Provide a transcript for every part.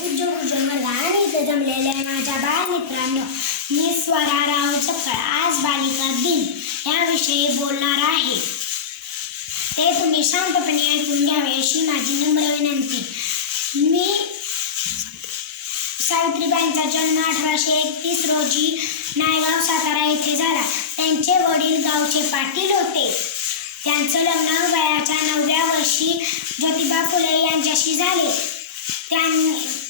पूज्य गुरुजन आणि इथे जमलेल्या माझ्या बालमित्रांनो, मी स्वरा राव चक्कर आज बालिका दिन याविषयी बोलणार आहे. ते तुम्ही शांतपणे ऐकून घ्यावे अशी माझी नम्र विनंती. मी सावित्रीबाईंचा जन्म 1831 रोजी नायगाव सातारा येथे झाला. त्यांचे वडील गावचे पाटील होते. त्यांचं लग्न वयाच्या 9व्या वर्षी ज्योतिबा फुले यांच्याशी झाले.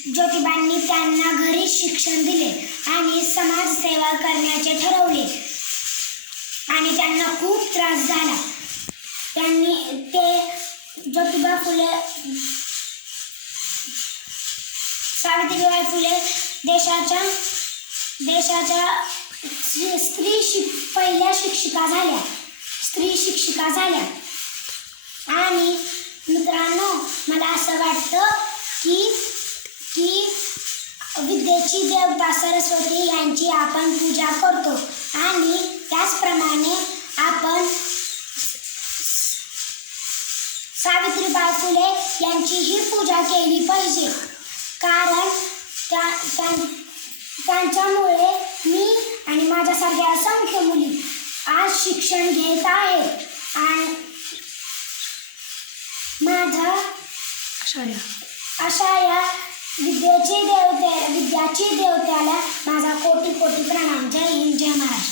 ज्योतिबांनी त्यांना घरीच शिक्षण दिले आणि समाजसेवा करण्याचे ठरवले आणि त्यांना खूप त्रास झाला. ज्योतिबा फुले सावित्रीबाई फुले देशाच्या पहिल्या स्त्री शिक्षिका झाल्या. आणि मित्रांनो, मला असं वाटतं की विद्येची देवता सरस्वती यांची आपण पूजा करतो आणि त्याचप्रमाणे आपण सावित्रीबाई फुले यांचीही पूजा केली पाहिजे, कारण त्यांच्यामुळे मी आणि माझ्यासारख्या असंख्य मुली आज शिक्षण घेत आहेत. आणि अशा या विद्याची देवत्याला माझा कोटी कोटी प्रणाम. जय हिंद, जय महाराष्ट्र.